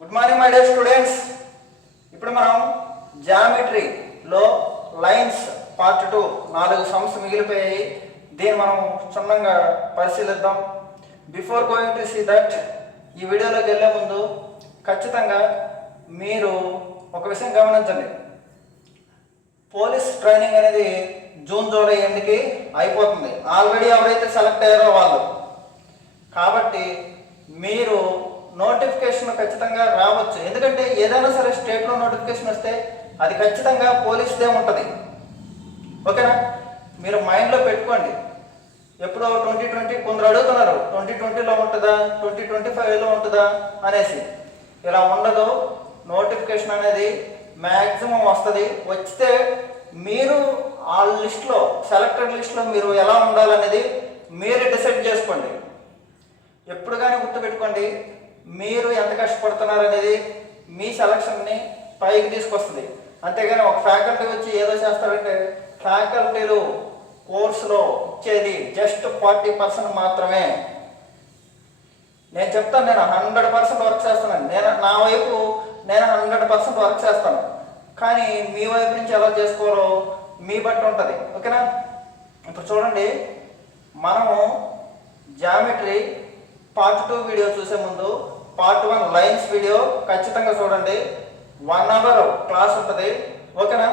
Good morning my dear students. ఇప్పుడు మనం జామెట్రీలో లైన్స్ పార్ట్ 2 4 సమ్స్ మిగిలిపోయాయి. దీన్ని మనం క్షుణ్ణంగా పరిశీలిద్దాం. Before going to see that, ఈ వీడియోలోకి వెళ్ళే ముందు ఖచ్చితంగా మీరు ఒక విషయం గమనించండి. పోలీస్ ట్రైనింగ్ అనేది జూన్ జూలై ఎండ్కి అయిపోతుంది. ఆల్రెడీ ఎవరైతే సెలెక్ట్ అయ్యారో వాళ్ళు. కాబట్టి మీరు నోటిఫికేషన్ ఖచ్చితంగా రావచ్చు. ఎందుకంటే ఏదైనా సరే స్టేట్లో నోటిఫికేషన్ వస్తే అది ఖచ్చితంగా పోలీసుదే ఉంటుంది. ఓకేనా? మీరు మైండ్లో పెట్టుకోండి. ఎప్పుడో 2020 కొందరు అడుగుతున్నారు 2020లో ఉంటుందా 2025లో ఉంటుందా అనేసి. ఇలా ఉండదు. నోటిఫికేషన్ అనేది మ్యాక్సిమం వస్తుంది. వచ్చితే మీరు ఆ లిస్ట్లో సెలెక్టెడ్ లిస్ట్లో మీరు ఎలా ఉండాలనేది మీరే డిసైడ్ చేసుకోండి. ఎప్పుడు కానీ గుర్తుపెట్టుకోండి, మీరు ఎంత కష్టపడుతున్నారు అనేది మీ సెలక్షన్ని పైకి తీసుకొస్తుంది. అంతేగాని ఒక ఫ్యాకల్టీ వచ్చి ఏదో చేస్తారంటే, ఫ్యాకల్టీలు కోర్సులో ఇచ్చేది జస్ట్ 40% మాత్రమే. నేను చెప్తాను, నేను 100% వర్క్ చేస్తాను. నా వైపు నేను 100% వర్క్ చేస్తాను. కానీ మీ వైపు నుంచి ఎలా చేసుకోవాలో మీ బట్టి ఉంటుంది. ఓకేనా? ఇప్పుడు చూడండి, మనము జామెట్రీ పార్ట్ 2 వీడియో చూసే ముందు పార్ట్ 1 లైన్స్ వీడియో ఖచ్చితంగా చూడండి. 1 అవర్ క్లాస్ ఉంటుంది. ఓకేనా?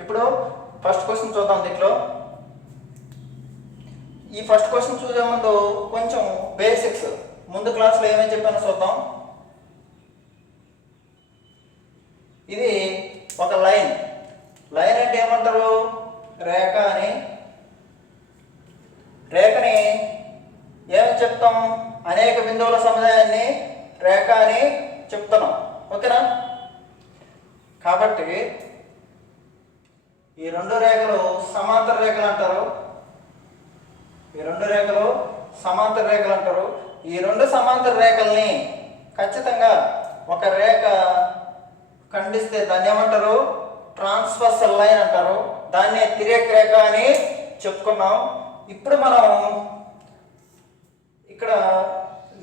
ఇప్పుడు ఫస్ట్ క్వశ్చన్ చూద్దాం. దీంట్లో ఈ ఫస్ట్ క్వశ్చన్ చూసే ముందు కొంచెం బేసిక్స్ ముందు క్లాస్లో ఏమేమి చెప్పానో చూద్దాం. ఇది ఒక లైన్. లైన్ అంటే ఏమంటారు? రేఖ అని. రేఖని ఏమని చెప్తాం? అనేక బిందువుల సముదాయాన్ని రేఖ అని చెప్తున్నాం. ఓకేనా? కాబట్టి ఈ రెండు రేఖలు సమాంతర రేఖలు అంటారు. ఈ రెండు రేఖలు సమాంతర రేఖలు అంటారు. ఈ రెండు సమాంతర రేఖల్ని ఖచ్చితంగా ఒక రేఖ ఖండిస్తే దాన్ని ఏమంటారు? ట్రాన్స్వర్సల్ లైన్ అంటారు. దాన్ని తిర్యక్ రేఖ అని చెప్పుకున్నాం. ఇప్పుడు మనం ఇక్కడ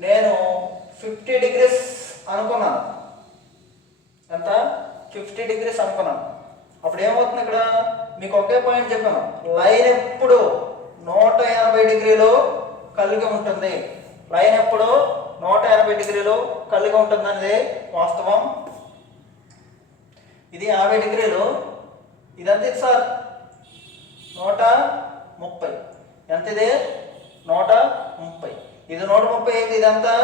నేను 50 degrees అనుకున్నాను. ఎంత? 50 degrees అనుకున్నాను. అప్పుడు ఏమవుతుంది? ఇక్కడ మీకు ఒకే పాయింట్ చెప్పాను. లైన్ ఎప్పుడు 180 డిగ్రీలు కలిగి ఉంటుంది. లైన్ ఎప్పుడు 180 డిగ్రీలు కలిగి ఉంటుంది అనేది వాస్తవం. ఇది 50 డిగ్రీలు. ఇదంతా సార్ 130. ఎంత ఇది? 130. ఇది 130 అయితే ఇదంతా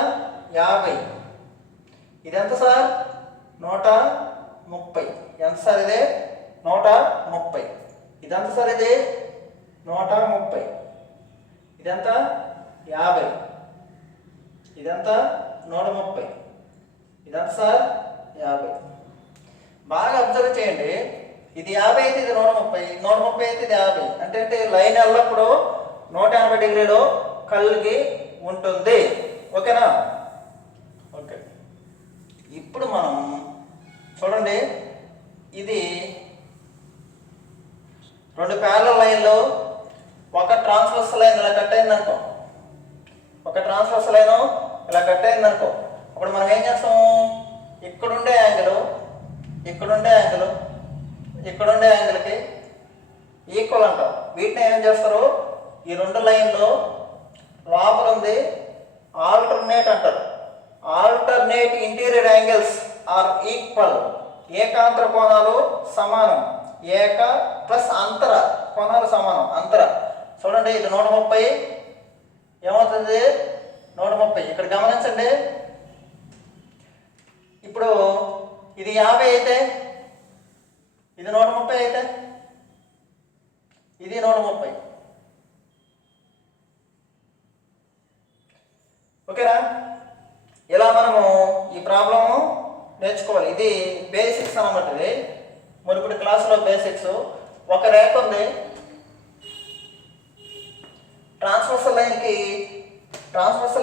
50. ఇదెంత సార్? 130. ఎంత సార్ ఇది? 130. ఇదంతా సార్ ఇది 130. ఇదంతా 50. ఇదంతా 130. ఇదంతా సార్ 50. బాగా అబ్జర్వ్ చేయండి. ఇది 50 అయితే ఇది 130, 130 అయితే ఇది 50. అంటే లైన్ ఎల్లప్పుడూ 180 డిగ్రీలు కలిగి ఉంటుంది. ఓకేనా? ఓకే. ఇప్పుడు మనం చూడండి, ఇది రెండు ప్యారలల్ లైన్లు. ఒక ట్రాన్స్వర్సల్ లైన్ ఇలా కట్ అయింది అనుకో. ఒక ట్రాన్స్వర్సల్ లైన్ ఇలా కట్ అయింది అనుకో. అప్పుడు మనం ఏం చేస్తాము? ఇక్కడుండే యాంగిల్, ఇక్కడుండే యాంగిల్, ఇక్కడుండే యాంగిల్కి ఈక్వల్ అంటాం. వీటిని ఏం చేస్తారు? ఈ రెండు లైన్లు లోపల ఉంది ఆల్టర్నేట్ అంటారు. Alternate interior angles are equal. ఏకాంతర కోణాలు సమానం. ఏక ప్లస్ అంతర కోణాలు సమానం. అంతర చూడండి, ఇది 130 ఏమవుతుంది? 130. ఇక్కడ గమనించండి. ఇప్పుడు ఇది 50 అయితే, ఇది 130 అయితే, ఇది 130. ఓకేనా? ఇలా మనము ఈ ప్రాబ్లము నేర్చుకోవాలి. ఇది బేసిక్స్ అన్నమాట. ఇది మునుపటి క్లాసులో బేసిక్స్. ఒక రేఖ ఉంది. ట్రాన్స్వర్సల్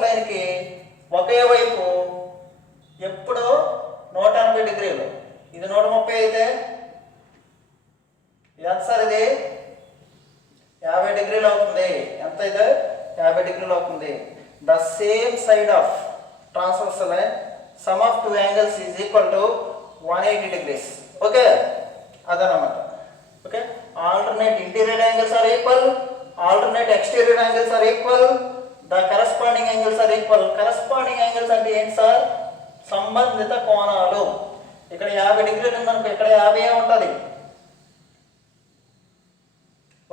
లైన్కి ఒకే వైపు ఎప్పుడు 180 డిగ్రీలు. ఇది 130 అయితే ఇది ఎంత సార్? ఇది 50 డిగ్రీలు అవుతుంది. ఎంత అయితే 50 డిగ్రీలు అవుతుంది. The same side of transversal line sum of two angles is equal to 180 degrees. Okay, అదనమాట. Okay, alternate interior angles are equal, alternate exterior angles are equal, the corresponding angles are equal. Corresponding angles అంటే ఏంటి sir? సంబంధిత కోణాలు. ఇక్కడ 50 డిగ్రీలు ఉందనుకో, ఇక్కడ 50 ఉంటుంది.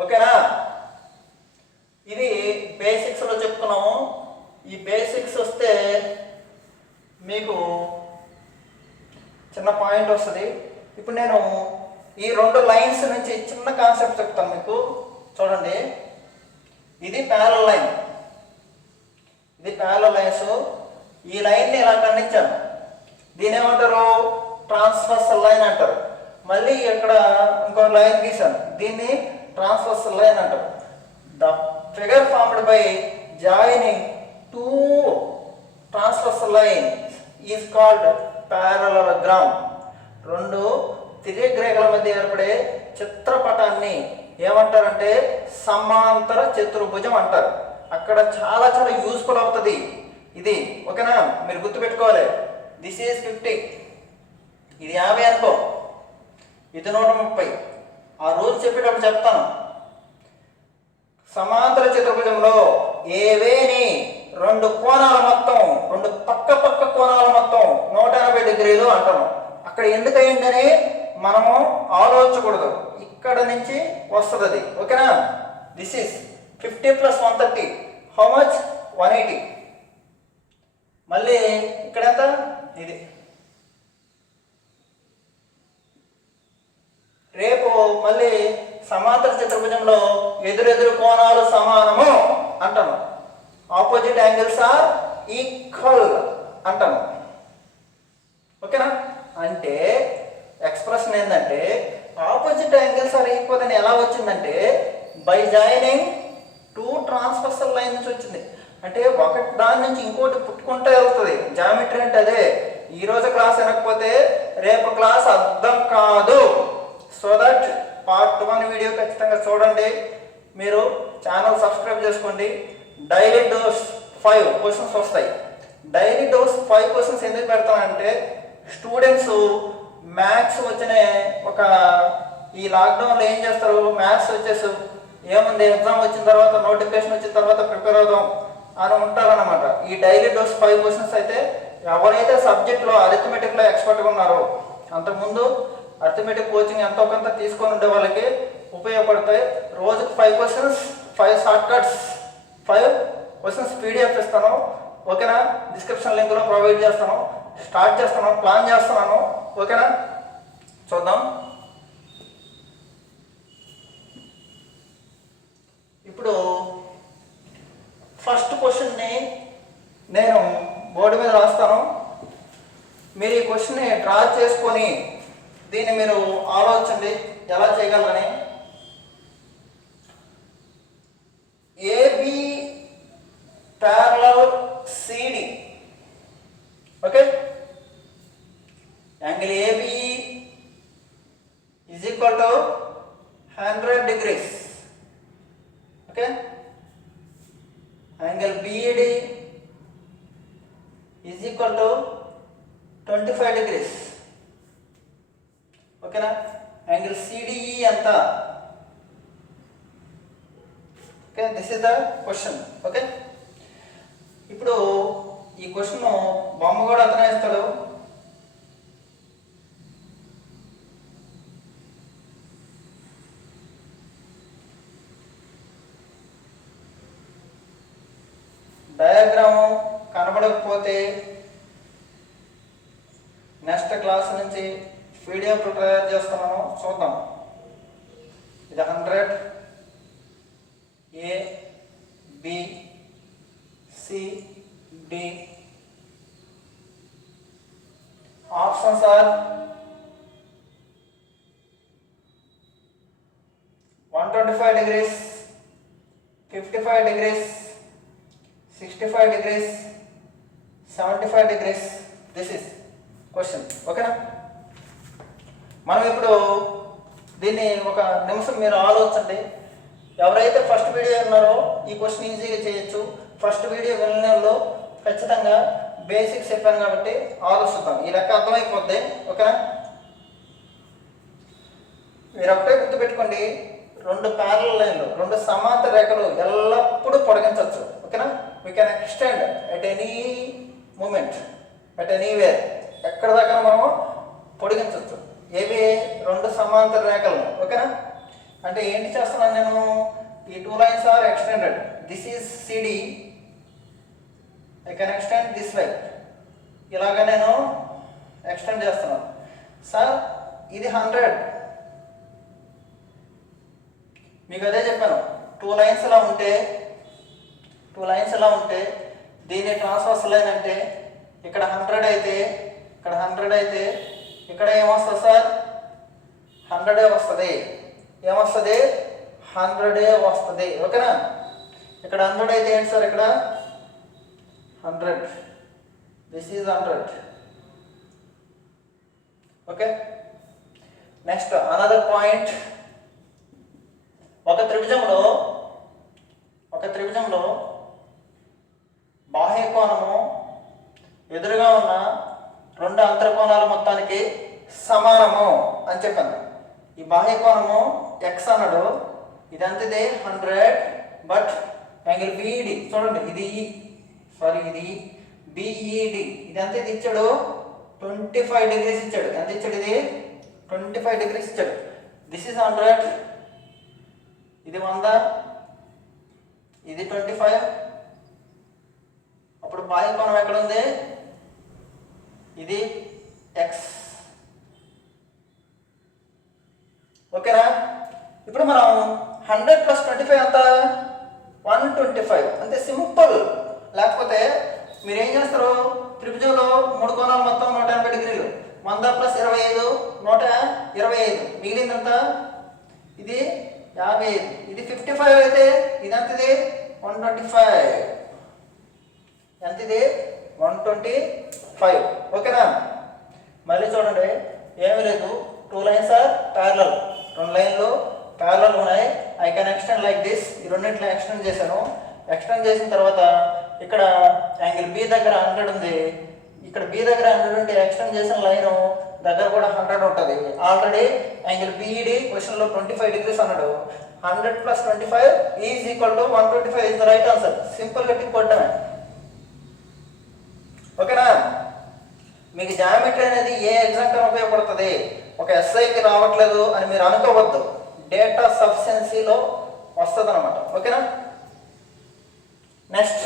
ఓకేనా? ఇది బేసిక్స్లో చెప్పుకున్నాము. ఈ బేసిక్స్ వస్తే మీకు చిన్న పాయింట్ వస్తుంది. ఇప్పుడు నేను ఈ రెండు లైన్స్ నుంచి చిన్న కాన్సెప్ట్ చెప్తాను మీకు. చూడండి, ఇది ప్యారల్ లైన్, ఇది ప్యారల్ లైన్స్. ఈ లైన్ని ఇలా ఖండించాను, దీని ఏమంటారు? ట్రాన్స్వర్సల్ లైన్ అంటారు. మళ్ళీ ఇక్కడ ఇంకో లైన్ గీసాను, దీన్ని ట్రాన్స్వర్సల్ లైన్ అంటారు. The figure formed by joining two transversal line is called parallelogram. రెండు తిర్యగ్రేఖల మధ్య ఏర్పడే చిత్రపటాన్ని ఏమంటారంటే సమాంతర చతుర్భుజం అంటారు. అక్కడ చాలా చాలా యూస్ఫుల్ అవుతుంది ఇది. ఓకేనా? మీరు గుర్తుపెట్టుకోవాలి. దిస్ ఈజ్ 50, ఇది 50 అనుకో, ఇది 130. ఆ రూల్ చెప్పేటప్పుడు చెప్తాను. సమాంతర చతుర్భుజంలో ఏవేని రెండు కోణాల మొత్తం, రెండు పక్క పక్క కోణాల మొత్తం 180 డిగ్రీలు అంటాము. అక్కడ ఎందుకు అయిందని మనము ఆలోచించకూడదు, ఇక్కడ నుంచి వస్తుంది అది. ఓకేనా? This is 50 + 130 how much? 180. మళ్ళీ ఇక్కడ ఎంత? ఇది. రేపు మళ్ళీ సమాంతర చతుర్భుజంలో ఎదురెదురు కోణాలు సమానము అంటాము. ఆపోజిట్ యాంగిల్స్ ఆర్ ఈక్వల్ అంటాము. ఓకేనా? అంటే ఎక్స్ప్రెషన్ ఏంటంటే ఆపోజిట్ యాంగిల్స్ ఆర్ ఈక్వల్ అని ఎలా వచ్చిందంటే by joining two transversal line నుంచి వచ్చింది. అంటే ఒకటి దాని నుంచి ఇంకోటి పుట్టుకుంటే వెళ్తుంది. జామెట్రీ అంటే అదే. ఈరోజు క్లాస్ వినకపోతే రేపు క్లాస్ అర్థం కాదు. సో దట్ పార్ట్ 1 వీడియో ఖచ్చితంగా చూడండి. మీరు ఛానల్ సబ్స్క్రైబ్ చేసుకోండి. డైలీ డోస్ 5 క్వశ్చన్స్ వస్తాయి. డైలీ డోస్ 5 క్వశ్చన్స్ ఎందుకు పెడతానంటే స్టూడెంట్స్ మ్యాథ్స్ వచ్చిన ఒక ఈ లాక్డౌన్లో ఏం చేస్తారు, మ్యాథ్స్ వచ్చేసి ఏముంది, ఎగ్జామ్ వచ్చిన తర్వాత నోటిఫికేషన్ వచ్చిన తర్వాత ప్రిపేర్ అవుదాం అని ఉంటారనమాట. ఈ డైలీ డోస్ 5 క్వశ్చన్స్ అయితే ఎవరైతే సబ్జెక్ట్లో అరిథమెటిక్లో ఎక్స్పర్ట్గా ఉన్నారో, అంతకుముందు అరిథమెటిక్ కోచింగ్ ఎంతో కొంత తీసుకొని ఉండే వాళ్ళకి ఉపయోగపడతాయి. రోజుకు 5 questions, 5 short cuts, 5 questions PDF ఇస్తాను. ఓకేనా? డిస్క్రిప్షన్ లింక్లో ప్రొవైడ్ చేస్తాను. స్టార్ట్ చేస్తాను, ప్లాన్ చేస్తున్నాను. ఓకేనా? చూద్దాం. ఇప్పుడు ఫస్ట్ క్వశ్చన్ని నేను బోర్డు మీద రాస్తాను. మీరు ఈ క్వశ్చన్ని డ్రా చేసుకొని దీన్ని మీరు ఆలోచించండి ఎలా చేయగలరని. AB parallel CD. Okay, angle AB is equal to 100 degrees. Okay, angle BED is equal to 25 degrees. ఓకేనా? యాంగిల్ సిడిఈ ఎంత? Okay, this is the question. Okay, ఇప్పుడు ఈ క్వశ్చన్ బొమ్మ కూడా అతనే ఇస్తాడు. డయాగ్రాము కనబడకపోతే నెక్స్ట్ క్లాస్ నుంచి పీడిఎఫ్ తయారు చేస్తున్నాను, చూద్దాం. ఇది 100 A B C D. Options are 125 degrees, 55 degrees, 65 degrees, 75 degrees. This is question. ఓకేనా? మనం ఇప్పుడు దీన్ని ఒక నిమిషం మీరు ఆలోచించండి. ఎవరైతే ఫస్ట్ వీడియో ఉన్నారో ఈ క్వశ్చన్ ఈజీగా చేయొచ్చు. ఫస్ట్ వీడియో వినడంలో ఖచ్చితంగా బేసిక్స్ చెప్పాను కాబట్టి ఆలోచిద్దాం. ఈ లెక్క అర్థమైపోద్ది. ఓకేనా? మీరు ఒకటే గుర్తుపెట్టుకోండి, రెండు ప్యారలల్ లైన్లు, రెండు సమాంతర రేఖలు ఎల్లప్పుడూ పొడిగించవచ్చు. ఓకేనా? We can extend at any moment, at anywhere, ఎక్కడ దాకా మనము పొడిగించవచ్చు. ఏవి? రెండు సమాంతర రేఖలను. ఓకేనా? అంటే ఏంటి చేస్తున్నాను నేను? ఈ two lines are extended. This is CD, I can extend this way. ఇలాగా నేను ఎక్స్టెండ్ చేస్తున్నాను. సార్ ఇది 100, మీకు అదే చెప్పాను. టూ లైన్స్ ఇలా ఉంటే దీన్ని ట్రాన్స్వర్స్ లైన్ అంటే ఇక్కడ 100 అయితే, ఇక్కడ 100 అయితే ఇక్కడ ఏమొస్తుంది సార్? 100 వస్తుంది. ఏమొస్తుంది? 100 వస్తుంది. ఓకేనా? ఇక్కడ 100 అయితే ఏంటి సార్? ఇక్కడ 100. This is 100. Okay. Next another point. ఒక త్రిభుజంలో బాహ్య కోణము ఎదురుగా ఉన్న రెండు అంతర్కోణాల మొత్తానికి సమానము అని చెప్పాను. ఈ బాహ్య కోణము x అన్నాడు, ఇదంతది 100, బట్ యాంగిల్ BED చూడండి, ఇది BED ఇదంతా ఇది ఇచ్చాడు 25 degrees ఇచ్చాడు. ఎంత ఇచ్చాడు? ఇది 25 degrees ఇచ్చాడు. దిస్ ఈజ్ 100, ఇది 100, ఇది 25. అప్పుడు బాహ్య కోణం ఎక్కడ ఉంది? ఇది x. ఓకేనా? ఇప్పుడు మనం 100 + 25 ఎంత? 125. అంతే, సింపుల్. లేకపోతే మీరు ఏం చేస్తారు? త్రిభుజంలో మూడు కోణాలు మొత్తం 180 డిగ్రీలు, 100 + 25 125, మిగిలిందంత ఇది 55. ఇది 55 అయితే ఇదంతది 125. ఎంతది? 125. ఓకేనా? మళ్ళీ చూడండి, ఏమీ లేదు. టూ లైన్స్ ఆర్ ప్యారలల్, రెండు లైన్లు ప్యారలల్ ఉన్నాయి. I can extend like this. ఈ రెండింటిని ఎక్స్టెండ్ చేశాను. ఎక్స్టెండ్ చేసిన తర్వాత ఇక్కడ యాంగిల్ B దగ్గర 100 ఉంది. ఇక్కడ B దగ్గర 100 ఉంటే ఎక్స్టెండ్ చేసిన లైన్ దగ్గర కూడా 100 ఉంటుంది. ఆల్రెడీ యాంగిల్ BED క్వశ్చన్లో 25 degrees అన్నాడు. 100 + 25 is equal to 125 is the right answer. సింపుల్గా టిక్ కొట్టడమే. ఓకేనా? మీకు జామెట్రీ అనేది ఏ ఎగ్జామ్ కన్నా ఉపయోగపడుతుంది, ఒక ఎస్ఐకి రావట్లేదు అని మీరు అనుకోవద్దు. డేటా సఫిషియన్సీలో వస్తుంది అనమాట. ఓకేనా? నెక్స్ట్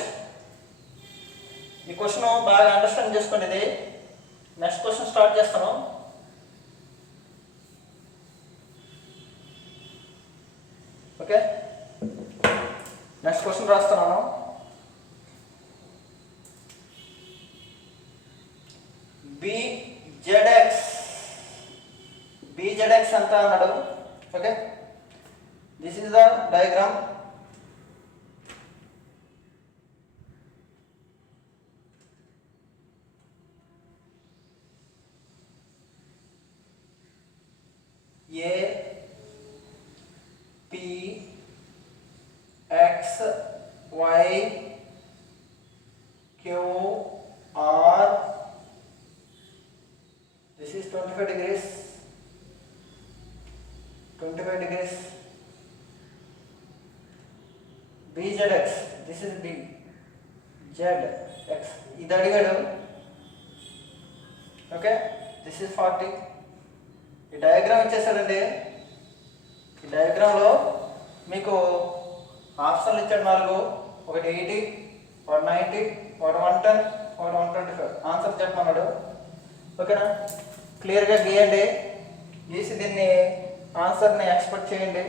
ఈ క్వశ్చన్ బాగా అండర్స్టాండ్ చేసుకోండి. ఇది నెక్స్ట్ క్వశ్చన్ స్టార్ట్ చేస్తాను. ఓకే, నెక్స్ట్ క్వశ్చన్ రాస్తున్నాను. BZX ఎంత అన్నాడు. Okay, this is the diagram. A P X Y Q R. This is 25 degrees. 25 degrees. BZX. This is B. ZX. ఇది అడిగాడు. Okay, this is 40. ఈ diagram ఇచ్చేసాడండి. ఈ డయాగ్రామ్లో మీకు ఆప్షన్లు ఇచ్చాడు 4. ఒకటి 80, ఒకటి 90, ఒకటి 110, ఒకటి 125. ఆన్సర్ చెప్పమన్నాడు. ఓకేనా? క్లియర్గా గీయండి. గీసి దీన్ని ఆన్సర్ని ఎక్స్పెక్ట్ చేయండి.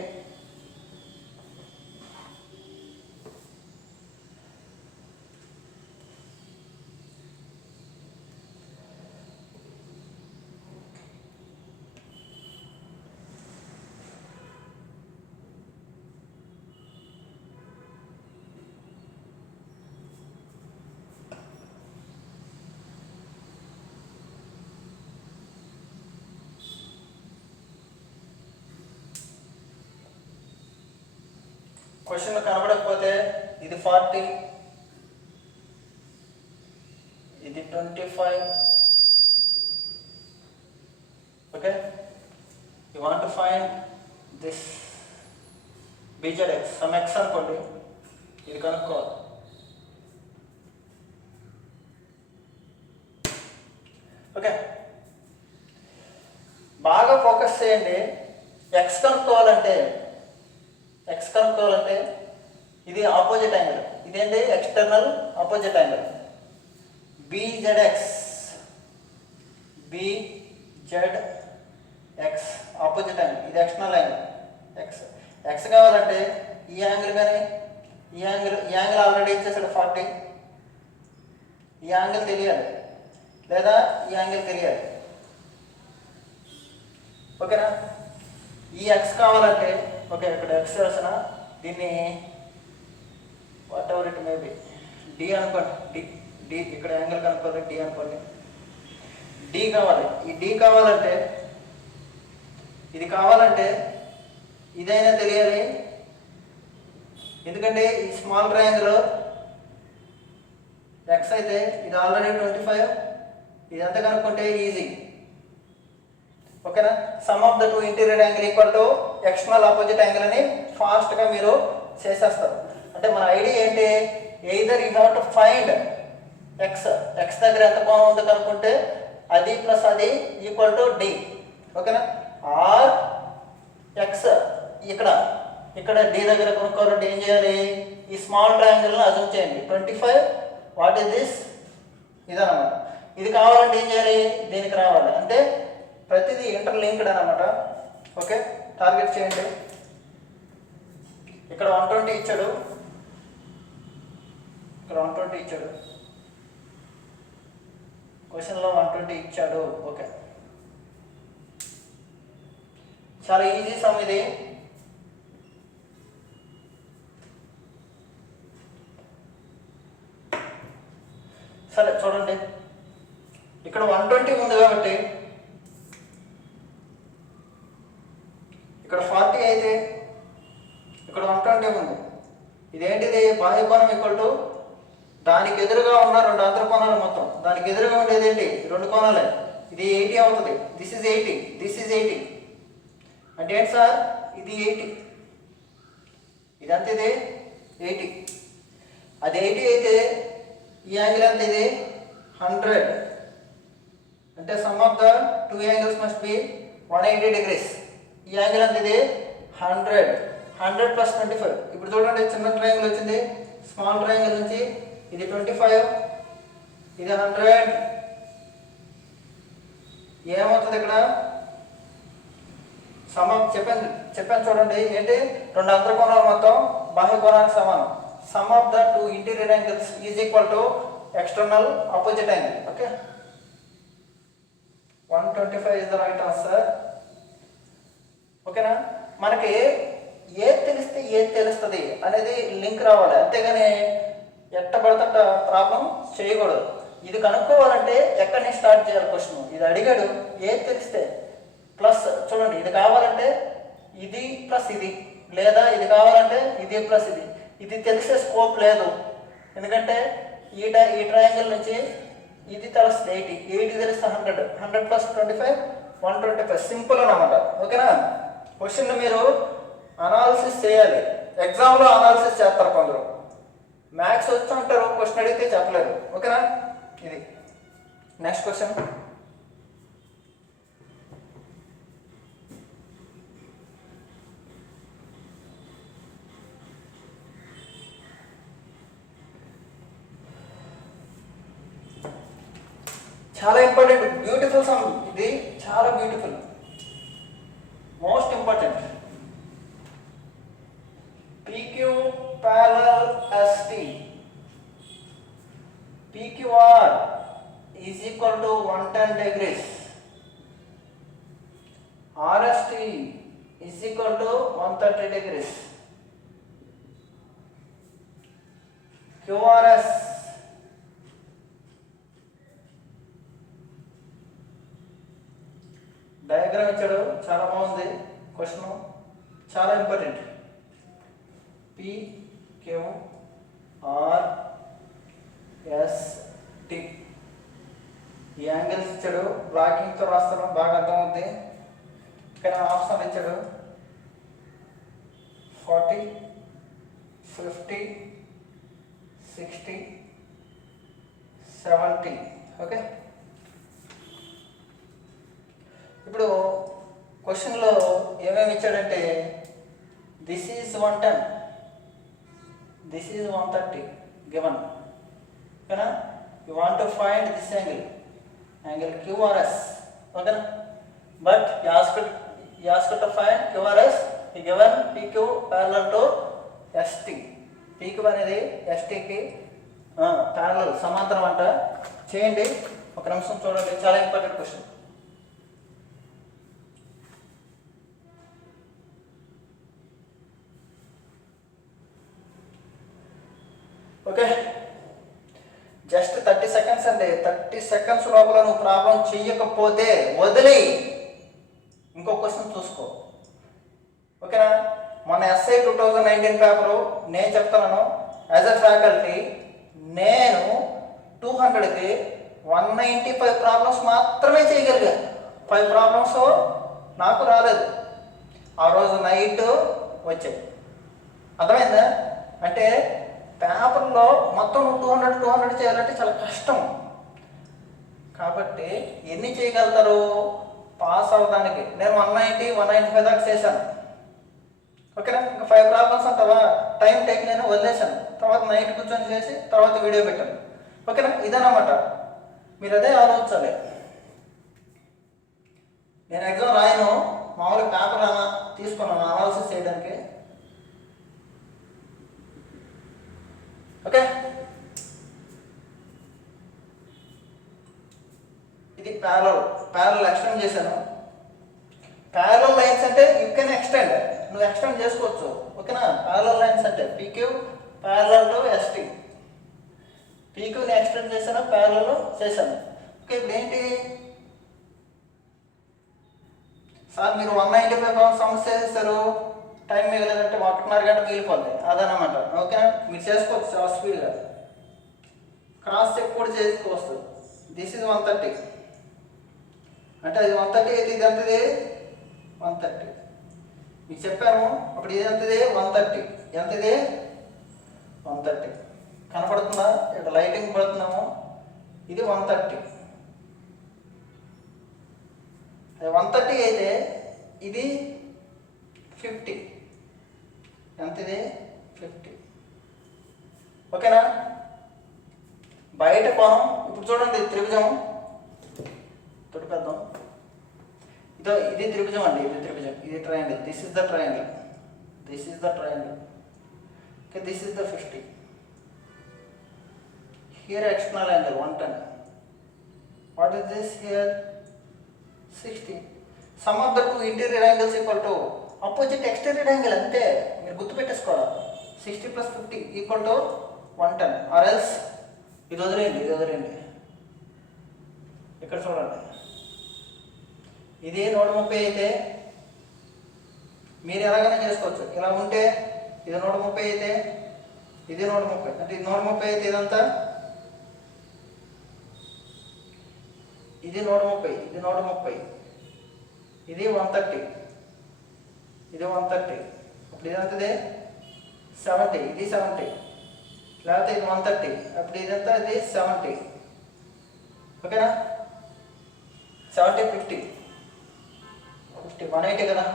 క్వశ్చన్ కనబడకపోతే ఇది 40, ఇది find this BZ some X అనుకోండి, ఇది కనుక్కోవాలి. ఓకే, బాగా ఫోకస్ చేయండి. ఎక్స్ కనుక్కోవాలంటే ఇది ఆపోజిట్ యాంగిల్, ఇదేంటి external opposite angle. B Z X opposite angle, ఇది ఎక్స్టర్నల్ యాంగిల్. ఎక్స్ కావాలంటే ఈ యాంగిల్ కానీ ఈ యాంగిల్ ఆల్రెడీ ఇచ్చేసాడు 40, ఈ యాంగిల్ తెలియాలి లేదా ఈ యాంగిల్ తెలియాలి. ఓకేనా? ఈ ఎక్స్ కావాలంటే ఓకే, ఇక్కడ ఎక్స్ వేసిన దీన్ని whatever it may be D అనుకోండి. డి ఇక్కడ యాంగిల్ కనుక్కోండి, డి అనుకోండి. డి కావాలి. ఈ డి కావాలంటే ఇది కావాలంటే ఇదైనా తెలియాలి, ఎందుకంటే ఈ స్మాల్ ట్రయాంగిల్ ఎక్స్ అయితే ఇది ఆల్రెడీ 25, ఇదంతా కనుక్కుంటే ఈజీ. ఓకేనా? Some of the two interior angle equal to external opposite angle అని ఫాస్ట్గా మీరు చేసేస్తారు. అంటే మన ఐడియా ఏంటి, either you have to find X దగ్గర ఎంత కోణం ఉందో కనుక్కుంటే అది ప్లస్ అది ఈక్వల్ టు డి. ఓకేనా? ఆర్ ఎక్స్ ఇక్కడ డి దగ్గర కనుక్కోవాలంటే ఏం చేయాలి, ఈ స్మాల్ ట్రయాంగిల్ని అజూమ్ చేయండి. 25 వాట్ ఈస్ దిస్, ఇదన్నమాట. ఇది కావాలంటే ఏం చేయాలి, దీనికి రావాలి. అంటే ప్రతిదీ ఇంటర్లింక్డ్ అనమాట. ఓకే, టార్గెట్ చేయండి. ఇక్కడ 120 ఇచ్చాడు, ఇక్కడ 120 ఇచ్చాడు, క్వశ్చన్లో 120 ఇచ్చాడు. ఓకే, చాలా ఈజీ సమ్ ఇది. సరే చూడండి, ఇక్కడ 120 ఉంది కాబట్టి ఇక్కడ 40 అయితే ఇక్కడ 120 ఉంది. ఇదేంటిది, బాహ్య కోణం ఈక్వల్ టు దానికి ఎదురుగా ఉన్న రెండు అంతర కోణాలు మొత్తం. దానికి ఎదురుగా ఉండేది ఏంటి, రెండు కోణాలే. ఇది 80 అవుతుంది. This is 80, this is 80. అంటే ఏంటి సార్, ఇది 80, ఇదంతా ఇది 80. అది 80 అయితే ఈ యాంగిల్ ఎంత, ఇది 100. అంటే some of the two angles must be 180 degrees. ఈ యాంగిల్ ఎంత, ఇది 100 ప్లస్ 25. ఇప్పుడు చూడండి, చిన్న ట్రయాంగిల్ వచ్చింది, స్మాల్ ట్రయాంగిల్ నుంచి ఇది 25, ఇది 100. ఏమవుతుంది ఇక్కడ, చెప్పాను చూడండి, ఏంటి, రెండు అంతర కోణాలు మొత్తం బాహ్య కోణానికి సమానం. Some of the two interior angles is equal to external opposite angle. Okay, 125 is the right answer. ఓకేనా? మనకి ఏది తెలిస్తే ఏది తెలుస్తుంది అనేది లింక్ రావాలి, అంతేగాని ఎట్టబడతట ప్రాబ్లం చేయకూడదు. ఇది కనుక్కోవాలంటే ఎక్కడి నుంచి స్టార్ట్ చేయాలి క్వశ్చన్. ఇది అడిగాడు, ఏది తెలిస్తే ప్లస్ చూడండి, ఇది కావాలంటే ఇది ప్లస్ ఇది, లేదా ఇది కావాలంటే ఇది ప్లస్ ఇది. ఇది తెలిసే స్కోప్ లేదు, ఎందుకంటే ఈ ట్రయాంగిల్ నుంచి ఇది తెలుస్తుంది 80 తెలిస్తే 100 ప్లస్ 25 125. సింపుల్ అన్నమాట. ఓకేనా? క్వశ్చన్ మీరు అనాలిసిస్ చేయాలి. ఎగ్జామ్లో అనాలిసిస్ చేస్తారు కొందరు, మ్యాథ్స్ వచ్చి అంటారు, క్వశ్చన్ అడిగితే చెప్పలేరు. ఓకేనా? ఇది నెక్స్ట్ క్వశ్చన్. చాలా ఇంపార్టెంట్, బ్యూటిఫుల్ సమ్. ఇది చాలా beautiful, most important. PQ parallel ST, PQR is equal to 110 degrees, RST is equal to 130 degrees, QRS diagram ఇచ్చాడు, చాలా బాగుంది క్వశ్చన్, చాలా ఇంపార్టెంట్. PQRST ఈ యాంగిల్స్ ఇచ్చాడు, బ్లాకింగ్తో రాస్తాను, బాగా అర్థమవుతుంది. ఇక్కడ ఆప్షన్ ఇచ్చాడు 40, 50, 60, 70. ఓకే, ఇప్పుడు క్వశ్చన్లో ఏమేమి ఇచ్చాడంటే this is 110, this is 130 given. ఓకేనా, you want to find this angle QRS. ఓకేనా, but you asked to find QRS given PQ parallel to ST. PQ అనేది STకి ప్యారలల్ సమాంతరం అంట. చేయండి, ఒక నిమిషం చూడండి, చాలా important question. Okay, just 30 seconds అండి. 30 సెకండ్స్ లోపల నువ్వు ప్రాబ్లం చెయ్యకపోతే వదిలి ఇంకో క్వశ్చన్ చూసుకో. ఓకేనా, మన ఎస్ఐ 2019 పేపరు నేను చెప్తున్నాను. యాజ్ అ ఫ్యాకల్టీ నేను 200కి 195 ప్రాబ్లమ్స్ మాత్రమే చేయగలిగా. 5 ప్రాబ్లమ్స్ నాకు రాలేదు, ఆ రోజు నైట్ వచ్చాయి. అర్థమైందా? అంటే పేపర్లో మొత్తం 200 చేయాలంటే చాలా కష్టం. కాబట్టి ఎన్ని చేయగలుగుతారు పాస్ అవ్వడానికి? నేను 195 దాకా చేశాను. ఓకేనా, ఇంకా 5 ప్రాబ్లమ్స్ అంటావా, టైం టేక్ నేను వదిలేశాను. తర్వాత నైట్ కూర్చొని చేసి తర్వాత వీడియో పెట్టాను. ఓకేనా, ఇదన్నమాట. మీరు అదే ఆలోచించాలి. నేను ఎగ్జామ్ రాయను, మామూలుగా పేపర్ తీసుకున్నాను అనాలిసిస్ చేయడానికి. ఓకే, ఇది ప్యారలల్ ఎక్స్టెండ్ చేశాను. ప్యారలల్ లైన్స్ అంటే యూ కెన్ ఎక్స్టెండ్, నువ్వు ఎక్స్టెండ్ చేసుకోవచ్చు. ఓకేనా, ప్యారలల్ లైన్స్ అంటే PQ ప్యారలల్ టు ST. PQని ఎక్స్టెండ్ చేశాను, ప్యారలల్ చేశాను. ఓకే, ఇప్పుడు ఏంటి సార్ మీరు 195 సమస్య చేస్తారు, టైం మిగలేదంటే 1.5 గంట మిగిలిపోద్ది, అదనమాట. ఓకేనా, మీరు చేసుకోవచ్చు చాలా స్పీడ్గా. క్రాస్ చెక్ కూడా చేసుకోవచ్చు. దిస్ ఈజ్ 130 అంటే అది 130 అయితే ఇది ఎంతది 130. మీకు చెప్పాను అప్పుడు ఇది ఎంతది 130, ఎంతది 130. కనపడుతుందా? ఇక్కడ లైటింగ్ పడుతున్నాము. ఇది 130. అది 130 అయితే ఇది 50. ఎంతది 50. ఓకేనా, బయట కోణం ఇప్పుడు చూడండి, త్రిభుజం తొడిపేద్దాం. ఇది త్రిభుజం అండి, ఇది త్రిభుజం, ఇది triangle. This is the triangle, this is the triangle. Okay, this is the 50. Here external angle 110. What is this here 60. Some of the 2 interior angles equal to opposite exterior angle. అంతే, మీరు గుర్తుపెట్టేసుకోవాలి. 60 + 50 = 110. ఆర్ ఎల్స్ ఇది వదిలేయండి, ఇది వదిలేయండి. ఇక్కడ చూడండి, ఇది 130 అయితే మీరు ఎలాగైనా చేసుకోవచ్చు. ఇలా ఉంటే ఇది 130 అయితే ఇది 130, అంటే ఇది 130 అయితే ఇదంతా ఇది 130, ఇది 130, ఇది 130, ఇది 130. అప్పుడు ఇదంతది 70, ఇది 70, లేకపోతే ఇది 130, అప్పుడు ఇదంతా ఇది 70. ఓకేనా, 70, 50, 180 కదా,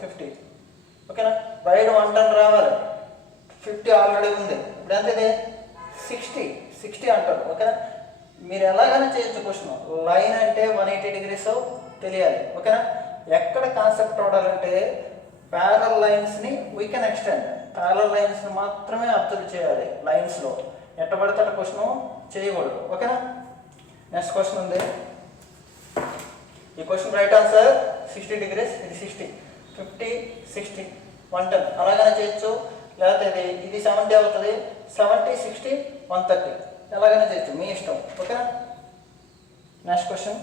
50. ఓకేనా, బయట 110 రావాలి, 50 ఆల్రెడీ ఉంది. ఇప్పుడు ఎంతది 60 అంటారు. ఓకేనా, మీరు ఎలాగైనా చేయొచ్చు. క్వశ్చన్ లైన్ అంటే 180 degrees తెలియాలి. ఓకేనా, ఎక్కడ కాన్సెప్ట్ వాడాలంటే ప్యారలల్ లైన్స్ని వీ కెన్ ఎక్స్టెండ్, ప్యారలల్ లైన్స్ని మాత్రమే అబ్జర్వ్ చేయాలి. లైన్స్లో ఎట్ట పడితే అట్ట క్వశ్చన్ చేయకూడదు. ఓకేనా, నెక్స్ట్ క్వశ్చన్ ఉంది. ఈ క్వశ్చన్ రైట్ ఆన్సర్ 60 degrees, ఇది 60, 50, 60, 110 అలాగనే చేయొచ్చు. లేకపోతే ఇది 70 అవుతుంది, 70, 60, 130 ఎలాగైనా చేయొచ్చు, మీ ఇష్టం. ఓకేనా, నెక్స్ట్ క్వశ్చన్.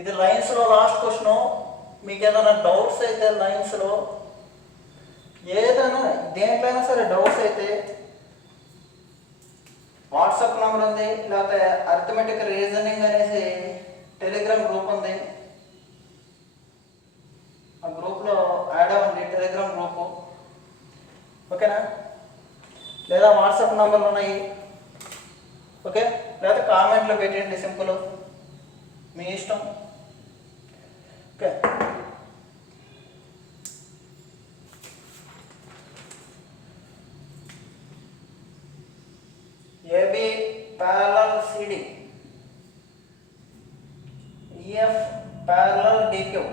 ఇది లైన్స్లో లాస్ట్ క్వశ్చన్. మీకు ఏదైనా డౌట్స్ అయితే లైన్స్లో ఏదైనా దేంట్లో అయినా సరే డౌట్స్ అయితే వాట్సాప్ నెంబర్ ఉంది, లేకపోతే అర్థమెటిక్ రీజనింగ్ అనేసి టెలిగ్రామ్ గ్రూప్ ఉంది, ఆ గ్రూప్లో యాడ్ అవ్వండి, టెలిగ్రామ్ గ్రూపు. ఓకేనా? లేదా వాట్సాప్ నంబర్లు ఉన్నాయి, ఓకే? లేదా కామెంట్లో పెట్టండి, సింపుల్, మీ ఇష్టం. Okay, AB parallel CD, EF parallel DQ,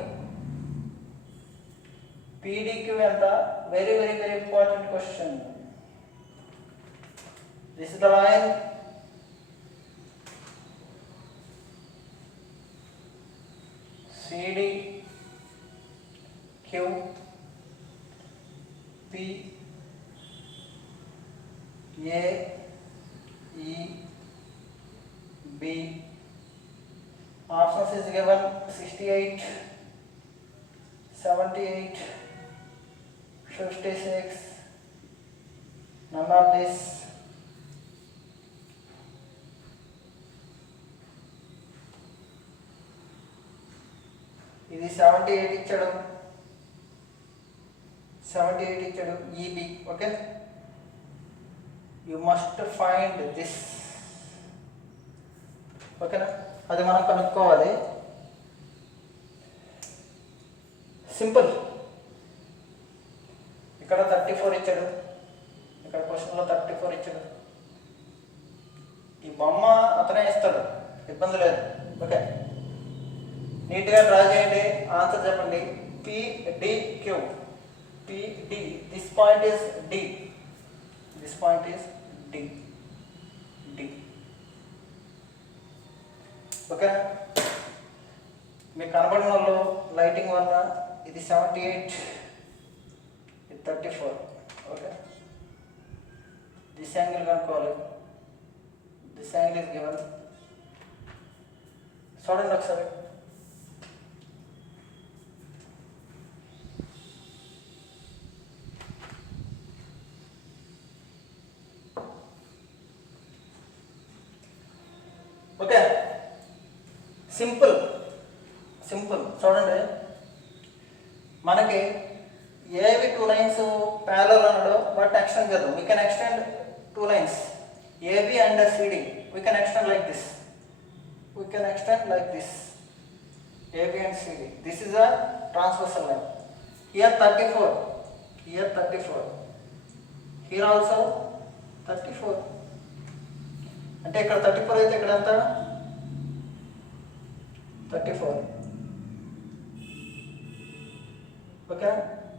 PDQ ఎంత? Very very very important question. This is the line. CD, Q, P, A, E, B. Options is given 68, 78, 56. None of this. ఇది 78 ఇచ్చాడు, 78 ఇచ్చాడు, EB. Okay, you must find this. ఓకేనా? అది మనం కనుక్కోవాలి. Simple. ఇక్కడ 34 ఇచ్చాడు, ఇక్కడ క్వశ్చన్లో 34 ఇచ్చాడు. ఈ బొమ్మ అతనే ఇస్తాడు, ఇబ్బంది లేదు. ఓకే, నీట్గా డ్రా చేయండి, ఆన్సర్ చెప్పండి. PDQ, PD, this point is D, this point is D, D. Okay, మీకు కనబడిన వాళ్ళు లైటింగ్ వల్ల ఇది 78, ఇది 34. ఓకే, దిస్ యాంగిల్ కనుక్కోవాలి, దిస్ యాంగిల్ ఇస్ గివెన్. చూడండి ఒకసారి. Okay, simple simple. చూడండి, మనకి ఏవి 2 లైన్స్ ప్యారలల్ అన్నాడో వాటిని ఎక్స్టెండ్ చేద్దాం. We can extend 2 lines, AB and CD. We can extend like this, we can extend like this, AB and CD. This is a transversal line. Here 34, here 34, here also 34. అంటే ఇక్కడ 34 అయితే ఇక్కడ ఎంత? 34. Okay,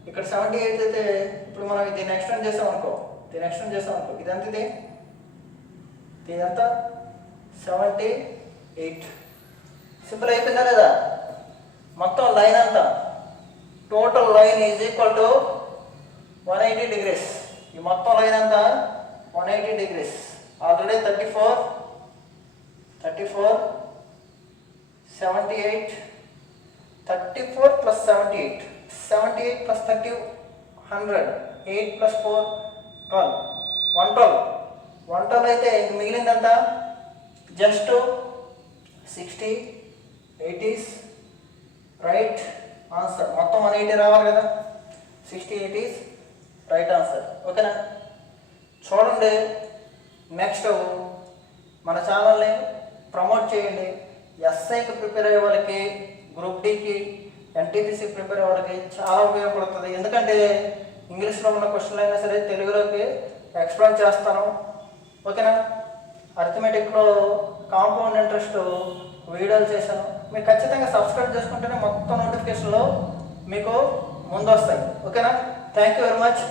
ఇక్కడ 78 అయితే ఇప్పుడు మనం దీన్ని ఎక్స్టెండ్ చేసాం అనుకో, దీన్ని ఎక్స్టెండ్ చేసాం అనుకో, ఇదంతా ఇదంతా 78. సింపుల్ అయిపోయిందా లేదా? మొత్తం లైన్ అంతా, total line is equal to 180 degrees. ఈ మొత్తం లైన్ అంతా 180 degrees. Already 34, 78, 34 plus 78, 78 plus 30, 100, 8 plus 4, 12, 112. 112 అయితే మిగిలిందంతా జస్ట్ 60, 80s. Right answer. మొత్తం 180 రావాలి కదా, 60, 80s రైట్ ఆన్సర్. ఓకేనా? చూడండి, నెక్స్ట్ మన ఛానల్ని ప్రమోట్ చేయండి. ఎస్ఐకి ప్రిపేర్ అయ్యే వాళ్ళకి, గ్రూప్ డికి, ఎన్టీపీసీ ప్రిపేర్ అయ్యే వాళ్ళకి చాలా ఉపయోగపడుతుంది. ఎందుకంటే ఇంగ్లీష్లో ఉన్న క్వశ్చన్లు అయినా సరే తెలుగులోకి ఎక్స్ప్లెయిన్ చేస్తాను. ఓకేనా? అర్థమెటిక్లో కాంపౌండ్ ఇంట్రెస్ట్ వీడియోలు చేశాను. మీరు ఖచ్చితంగా సబ్స్క్రైబ్ చేసుకుంటేనే మొత్తం నోటిఫికేషన్లో మీకు ముందు వస్తాయి. ఓకేనా? Thank you very much.